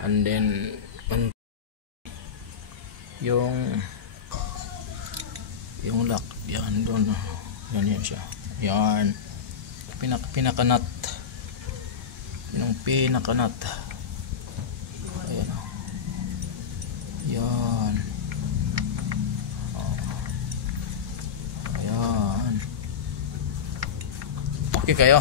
And then yung lock yan doon, yan siya, yan pinakanat, yung pinakanat, ayan, yan, ayan, okay kayo.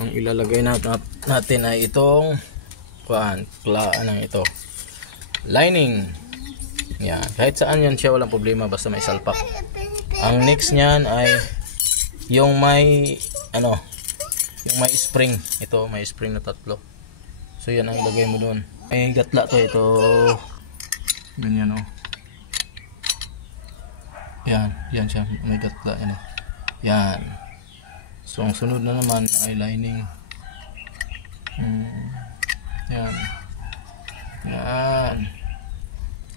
Ang ilalagay natin ay itong ito, lining. Yan, kahit saan yan siya, walang problema basta may salpak. Ang next niyan ay yung may yung may spring. Ito may spring na tatlo. So yan ang ilagay mo doon. May gatla to ito. Ganyan Yan siya, may gatla yan. Yan. So ang sunod na naman ay lining. Yan.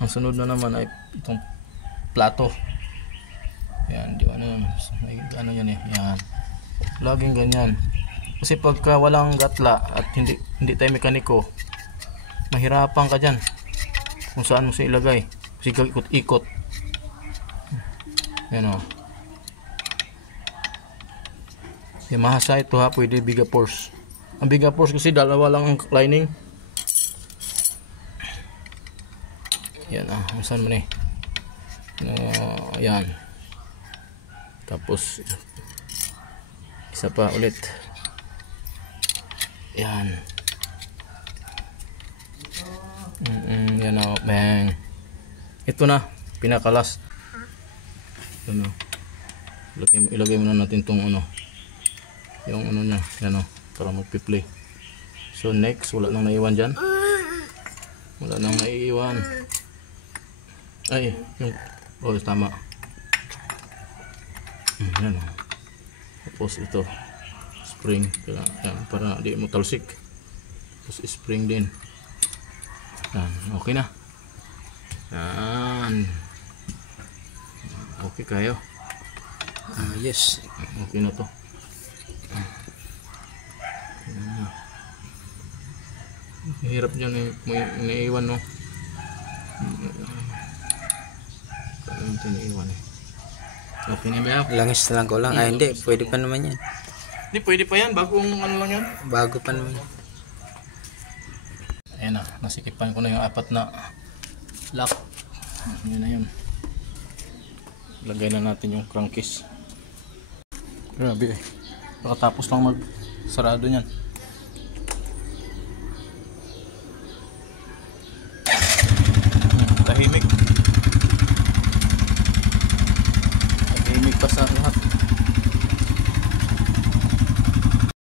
Ang sunod na naman ay itong plato. Yan, di yan yan. Laging ganyan. Kasi pagka walang gatla at hindi tayo mekaniko, mahirapan ka diyan kung saan mo siya ilagay. Kasi ikot-ikot. Yan Yamaha ito ha, pwede Biga Force. Ang Biga Force kasi dalawa lang ang lining. Yan saan mo yan. Tapos isa pa ulit. Yan. Yan bang. Ito na, pinaka-last. Ilagay muna natin tong yung niya, yan para magpi-play. So next, wala nang naiwan dyan. Wala nang naiiwan. Ay, yung tama. Yan Tapos ito spring, yan, para di mo talsik. Tapos spring din. Yan, okay na. Yan. Okay kayo. Yes. Okay na to. Hirap dyan may naiiwan naiiwan Okay na ba? Langis na lang ko lang. Hindi, pwede pa naman yan. Hindi, pwede pa yan. Bagong lang yan. Bago pa naman. Ayan nasikipan ko na yung 4 na lock. Yun na yun. Lagay na natin yung crankcase. Grabe Pakatapos lang magsarado nyan. Tahimik pa sa lahat.